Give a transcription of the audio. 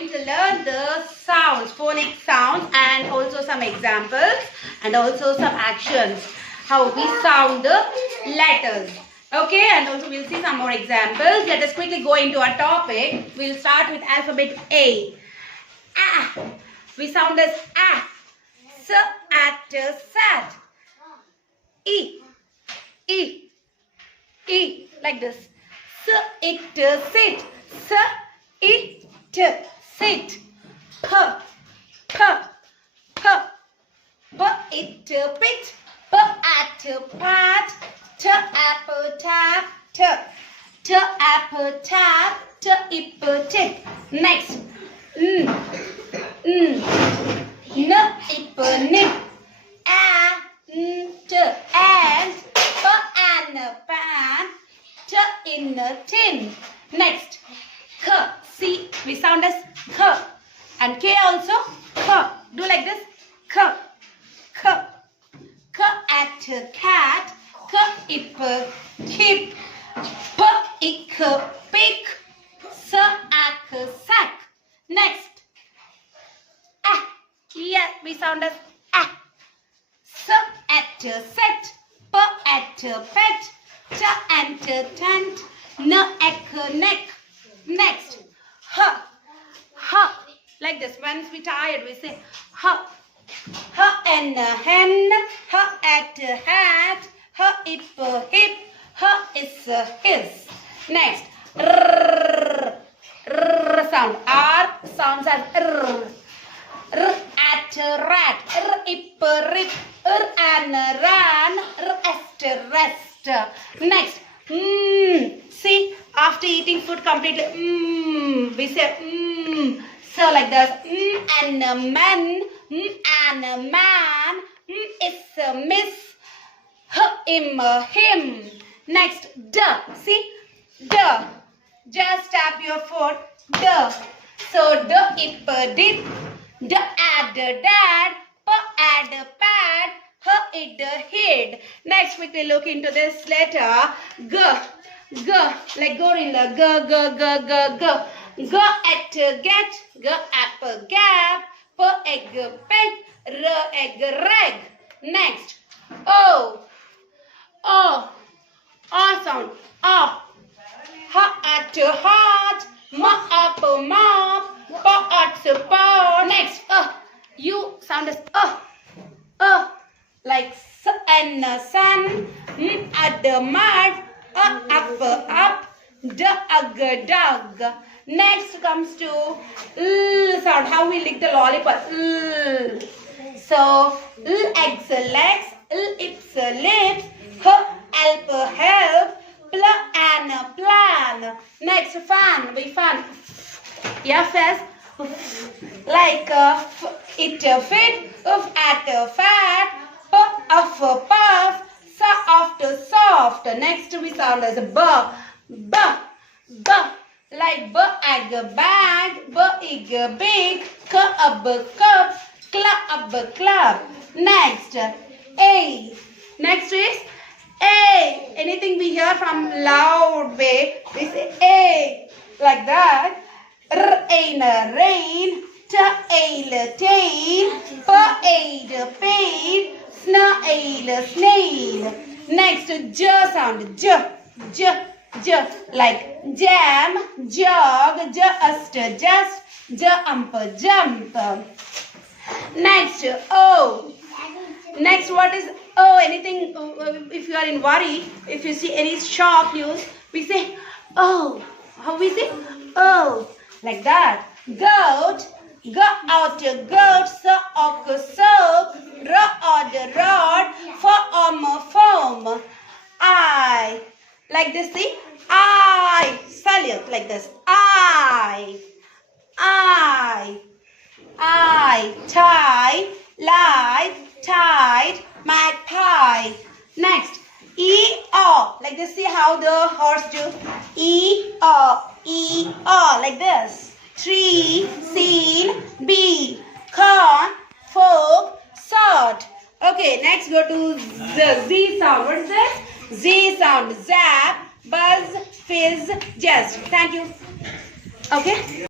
going to learn the sounds, phonic sounds, and also some examples and also some actions. How we sound the letters. Okay, and also we'll see some more examples. Let us quickly go into our topic. We'll start with alphabet A. Ah. We sound as A. S at sat. E. E. E. Like this. S it sit. S it sit. P. P. P. P it pit. P at pat. T apple tap. T. T apple tap. T ip tit. Next. N ip nip. Ant and pan. T in a tin. Next. K. See, we sound as K. And K also K. Do like this. K. K. K at cat. K ip hip. P ik pick. S ak sack. Next. A. Yeah, we sound as A. S at set. P at pet. T at tent. N ek neck. Next. H. H. Like this. Once we tired, we say H. H and hen. H at hat. H ip hip. H is his. Next. R. R sound. R sounds as R. R at rat. R ip rip. R and ran. R est rest. Next. See, after eating food completely, we say so like this. And a man. And a man. Is a miss. Him. Him. Next. D. See, D. Just tap your foot. D. So D ip dip. D add dad. P add pad. H id hid. Next, quickly look into this letter. G. G. Like gorilla. G. G. G. G. G. G at get. G apple gap. P egg peg. R egg reg. Next. O. O. O sound. O. H at heart. M up mop. P at paw. Next. You sound as like s and sun. M at the mud. Up. D ug dug. Next comes to l sound. How we lick the lollipop. L. So l eggs legs. L ips lips. H help help. Pl and plan. Next fan. We fan. F as like it fit. F at fat. P of puff. Soft soft. Next we sound as b. B. B. Like b egg bag. B ig big. K up cup. Cl up club. Next. A. Next is A. Anything we hear from loud way, we say A. Like that. R ain rain. T ail tail. P aid paid. Sn ail snail. Next, J sound. J. J. J. Like jam. Jog. Just. Just. Jump. Jump. Next, O. Next, what is O? Anything, if you are in worry, if you see any shock news, we say O. How we say? O. Like that. Goat. Go out goat. So ok soap. Rod rod. Foam foam. I. Like this, see? I. Salute. Like this. I. Tie. Live. Tide. Magpie. Next. E-O. Like this. See how the horse do? E-O. E-O. Like this. Tree. Scene. Bee. Corn. Fork. Sword. Okay. Next go to the Z sound. What is this? Z sound. Zap. Buzz. Fizz. Jest. Thank you. Okay.